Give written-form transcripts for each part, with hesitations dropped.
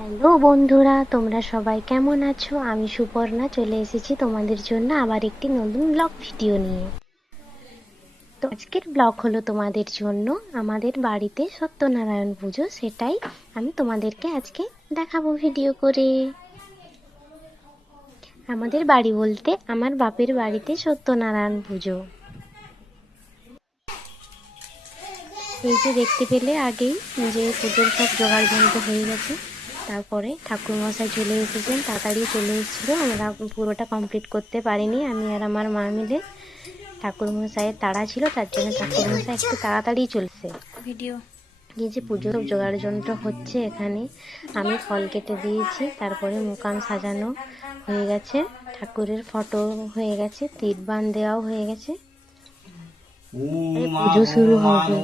Hello বন্ধুরা, তোমরা সবাই কেমন আছো? আমি সুপর্ণা চলে এসেছি তোমাদের জন্য আবার একটি নতুন ব্লগ ভিডিও নিয়ে। তো আজকের ব্লগ হলো তোমাদের জন্য আমাদের বাড়িতে সত্যনারায়ণ পুজো, সেটাই আমি তোমাদেরকে আজকে দেখাবো ভিডিও করে। আমাদের বাড়ি বলতে আমার বাপের বাড়িতে সত্যনারায়ণ পুজো। এই যে দেখতে পেলে আগেই যে পুজোর সব জোগাড় যন্ত্র হয়ে গেছে, তারপরে ঠাকুরমশাই চলে এসেছেন, তাড়াতাড়ি চলে এসেছিলো, আমরা পুরোটা কমপ্লিট করতে পারিনি, আমি আর আমার মা মিলে। ঠাকুরমশাইয়ের তাড়া ছিল, তার জন্য ঠাকুরমশাই একটু তাড়াতাড়ি চলছে ভিডিও। এই যে পুজোর জোগাড় যন্ত্র হচ্ছে এখানে, আমি ফল কেটে দিয়েছি, তারপরে মুকাম সাজানো হয়ে গেছে, ঠাকুরের ফটো হয়ে গেছে, তিরবান দেওয়াও হয়ে গেছে, পুজো শুরু হবে।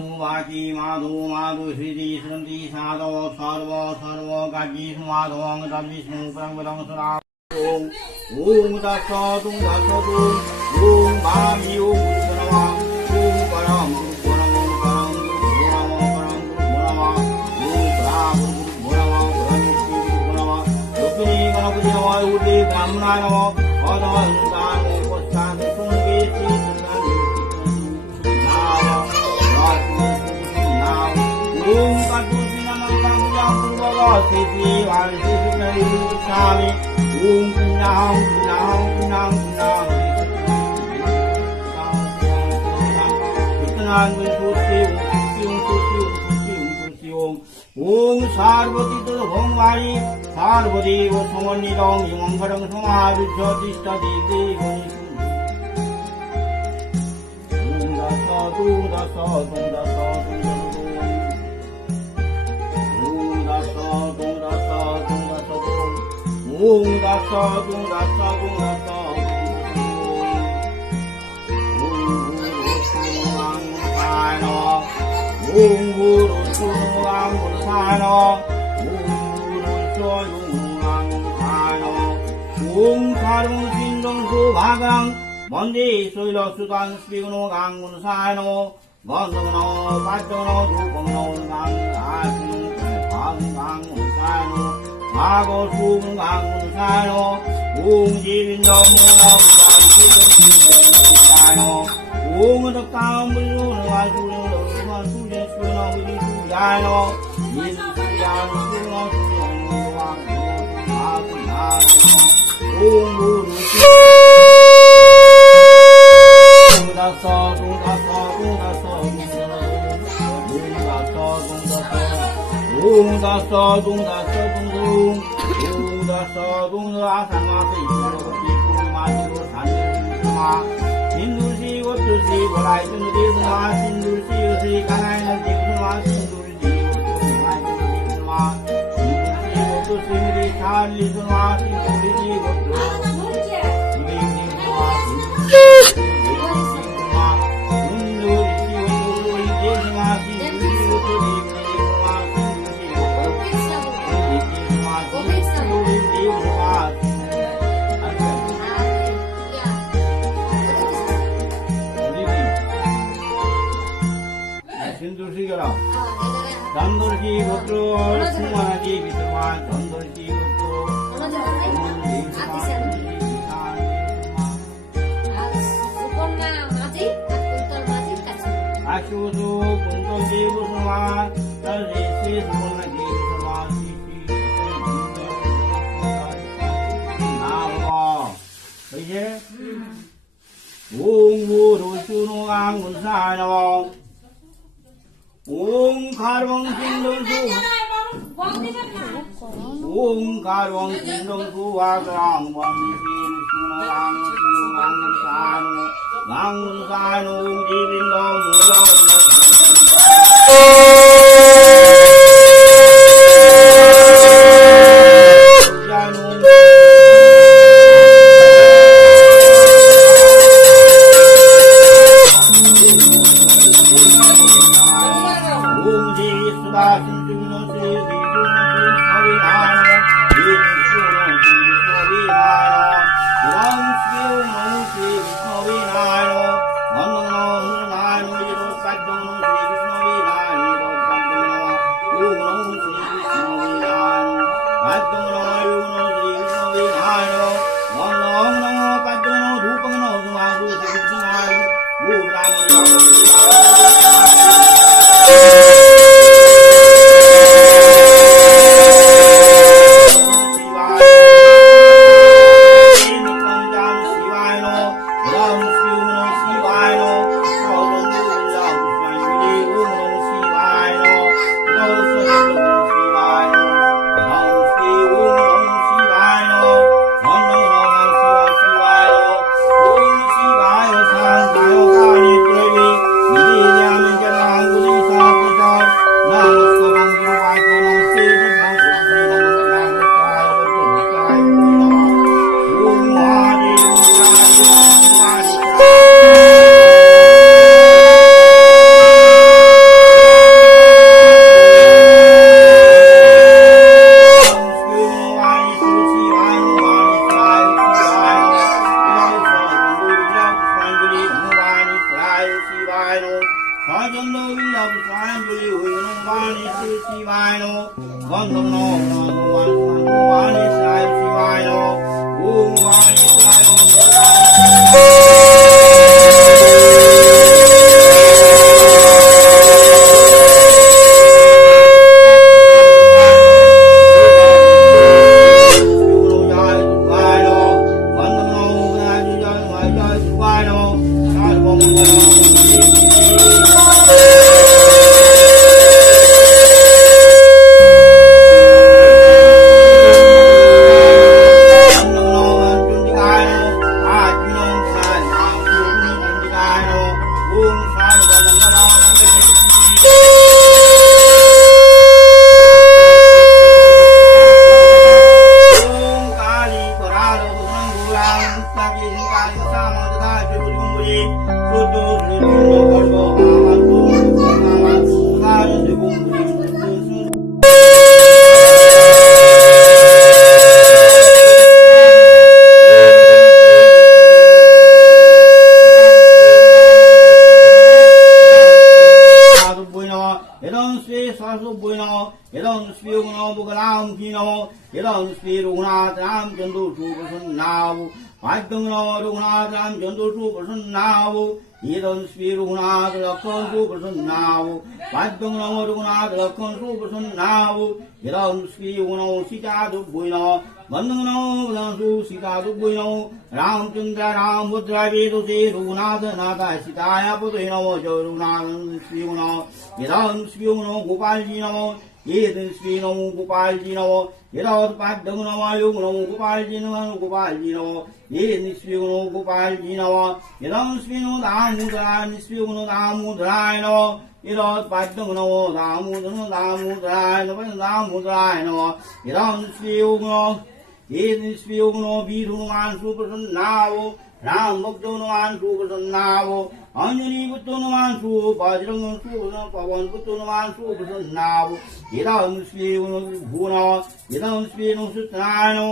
ওম পার্বতী তো ভঙ্গারি পার্বতী ও সমন্বিতং মঙ্গলং সমাবিচ্ছ তিষ্ঠতি দেবী ভাগাং বন্দে শৈলসুতাং শ্রীগুণ গাঙ্গুন সায়ন বন্দন পাদ্যন ধূপন গাং গাঙ্গুন সায়ন ভাগ সুং গাঙ্গুন সায়ন ওম জীবিন্দ সায়ন ওম দত্তাম চন্দর্ষি গোত্র সুমাজি বিদ্যমান চন্দর্ষি গোত্র আশুদু কুন্তজি মুসলমান তর্ষি সুমনাজি মুসলমান হয়েছে। ওম গুরু শুনু আঙ্গুল সায় নম ওঙ্কার সিন্ধু ওঙ্কার সিন্ধু সুভাগ্রাং বন্দে সুনরাং সুনাং গাঙ্গুন সায়ন ওম জীবিন্দ रामचंद्र राम मुद्रा वेदो से रघुनाथ नाथा सीताया पुत्र नमो जय रघुनाथ श्री नमो यदं श्री नमो गोपाल जी नमो ये श्री नमो गोपाल जी नमो यदं पाद्यं नमो योग नमो गोपाल जी नमो ये श्री नमो गोपाल जी नमो यदं श्री नमो दामोदराय श्री नमो दामोदराय नमो यदं पाद्यं नमो दामोदराय नमो यदं श्री नमो ये श्री नमो वीरुमान सुप्रसन्नावो राम भक्तो नमान सुप्रसन्नावो अंजनी पुत्रो नमान सु वज्रंग सुप्रसन्न पवन पुत्रो नमान सुप्रसन्नावो यदं श्री भुवन यदं श्री सुतनायनो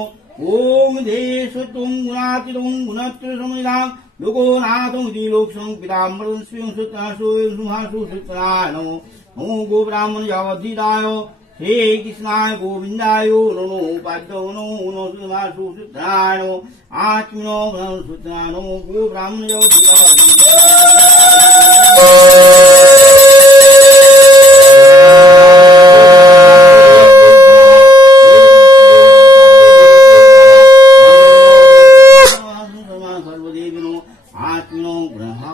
ओम देशतुं गुणातिरं गुणत्र समिदां लोको नाथं दिलोक्षं पिताम्बरं श्री सुतनासु सुहासु सुतनायनो नमो गो ब्राह्मण यावधिदाय हे कृष्णाय गोविंदाय नमो पाद्यो नमो सुमासु सुत्राय नमो आत्मनो सुत्राय नमो गो ब्राह्मण सर्वदेविनो आत्मनो Brahma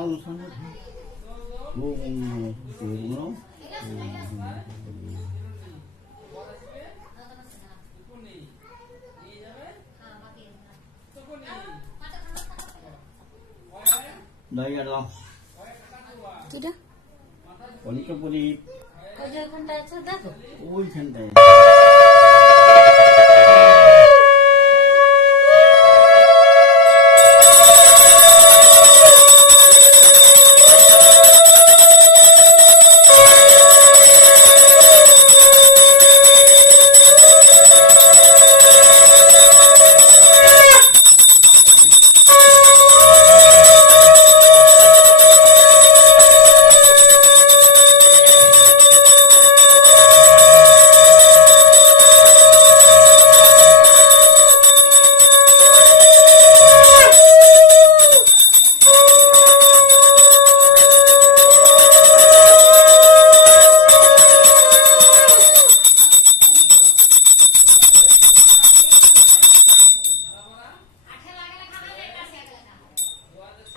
Đây là đâu? Sudah. Wanita puli. Kau jangan dah sudah. Ui santai.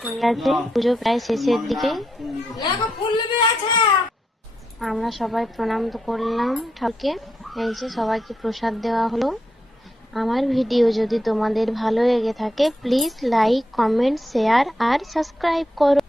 হয়ে গেছে, পুজো প্রায় শেষের দিকে। আমরা সবাই প্রণাম তো করলাম ঠাকুরকে। এই যে সবাইকে প্রসাদ দেওয়া হলো। আমার ভিডিও যদি তোমাদের ভালো লেগে থাকে প্লিজ লাইক, কমেন্ট, শেয়ার আর সাবস্ক্রাইব করো।